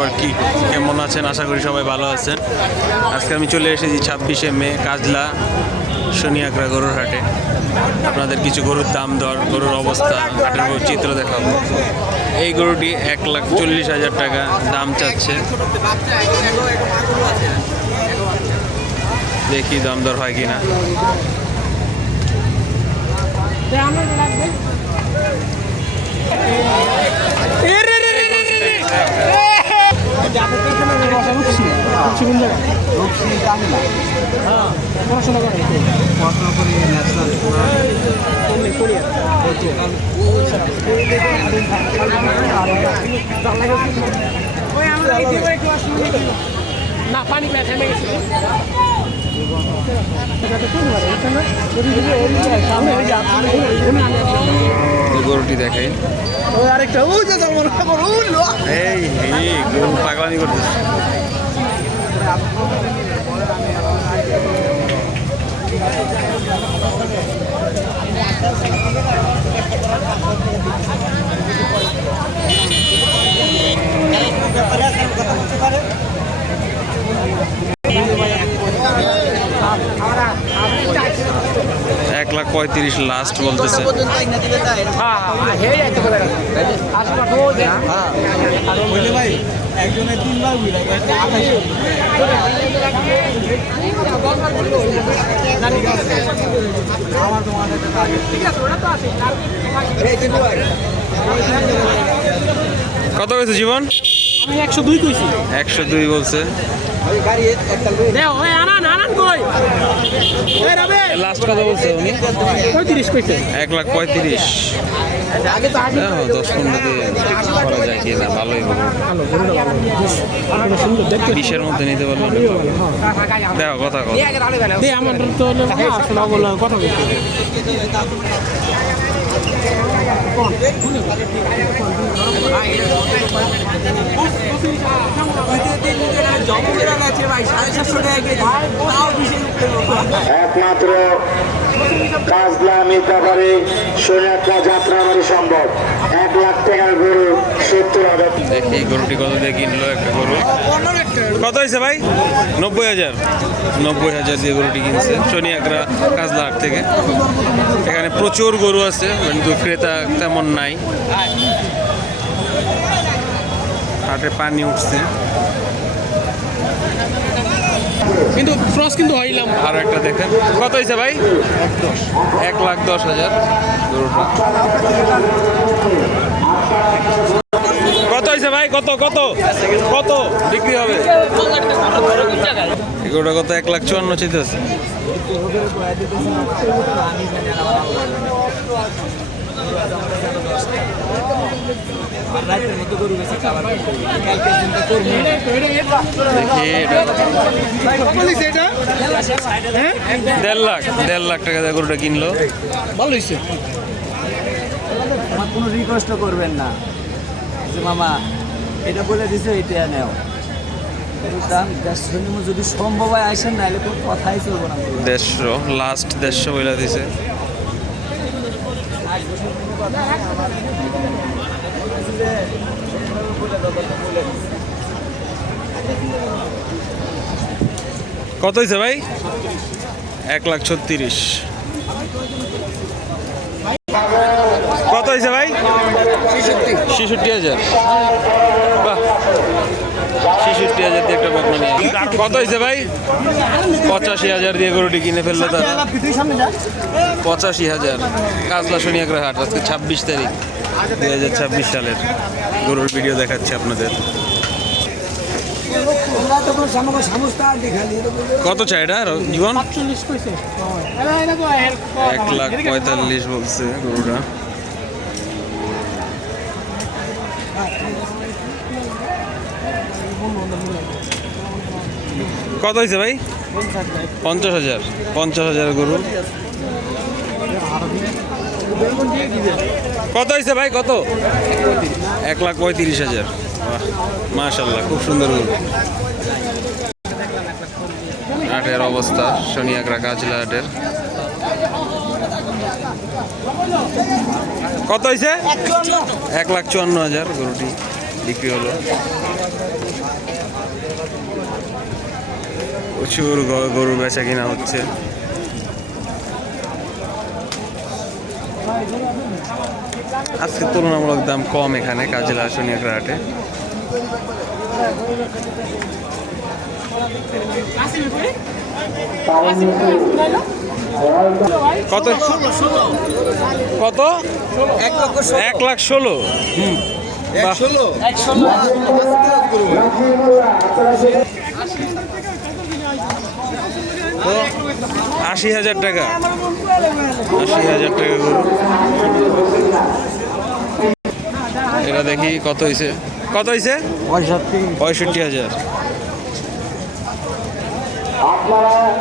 Subscriber কি কেমন আছেন? আশা করি সবাই ভালো আছেন। আজকে আমি চলে এসেছি 26শে মে কাজলা শনিয়াকড়া গরুর হাটে। আপনাদের কিছু গরুর দাম দর, গরুর অবস্থা, হাটের গরুর চিত্র দেখাবো। এই গরুটি 1,40,000 টাকা দাম চাচ্ছে। দেখি দাম দর হয় কিনা। না পানি থেমে গেছে। গরুটি দেখাই। এই গরু পাগলামি করতেছে। $1,35,000 লাস্ট বলতেছে। কত হয়েছে জীবন? আমি 102 কইছি। 102 বলছে। লাস্ট কত বলছে উনি? 35 কইছে। 1,35,000। 10-15 দিয়ে করা যায় কি না? ভালোই বলবো। 20-এর মধ্যে নিতে পারলো না। দেখো কথা আমার তো কথা বলছি। একমাত্র কাজলা মিতাবাড়ি সোনাকা যাত্রাবাড়ি সম্ভব 1 লাখ টাকার গরু 70,000। দেখি গরুটি কত দিয়ে কিনলো একটা গরু। কত হয়েছে ভাই? 90,000। 90,000 দিয়ে গরুটি কিনছে শনিয়াকড়া কাজলা হাট থেকে। এখানে প্রচুর গরু আছে, কিন্তু ক্রেতা তেমন নাই। হাটে পানি উঠছে, কিন্তু ক্রস কিন্তু হইলাম। আরো একটা দেখেন। কত হয়েছে ভাই? 1,10,000 গরুটা। কত হয়েছে ভাই? কত কত কত বিক্রি হবে? এগুলোটা কত? 1,54,000 চাইতেছে। দেড় লাখ টাকা দিয়ে গরুটা কিনলো। ভালো হয়েছে। আমার কোনো রিকোয়েস্ট করবেন না যে মামা এটা বলে দিছে এটা নেও। দাম যদি সম্ভব হয় আসেন, নাহলে কোনো কথাই চলবো না। 150 লাস্ট 150 বলে দিছে। কত হয়েছে ভাই? 1,36,000। কত হয়েছে ভাই? 66,000। বাহ, 66,000 দিয়ে একটা বকনা নিয়ে। কত হয়েছে ভাই? 85,000 দিয়ে গরুটি কিনে ফেললো তারা। 85,000। কাজলা শনিয়াকড়া হাট। আজকে 26 তারিখ 2026 সালের গরুর ভিডিও দেখাচ্ছি আপনাদের। কত চাই এটা জীবন? 1,45,000 বলছে গরুটা। কত হয়েছে ভাই? 50,000। 50,000 গরু। কত হয়েছে ভাই? কত? 1,35,000। মাশাআল্লাহ, খুব সুন্দর গরু। হাটের অবস্থা শনিয়াকড়া কাজলা হাটের। কত হয়েছে? 1,54,000 গরুটি। বিক্রি হলো। প্রচুর গরু বেচা কিনা হচ্ছে। আজকে তুলনামূলক দাম কম এখানে কাজলা শনিয়াকড়া হাটে। কত কত 1,16,000। বাহ। 80,000 টাকা, 80,000 টাকা গরু। এটা দেখি কত হয়েছে, কত হয়েছে? 65,000। আপনারা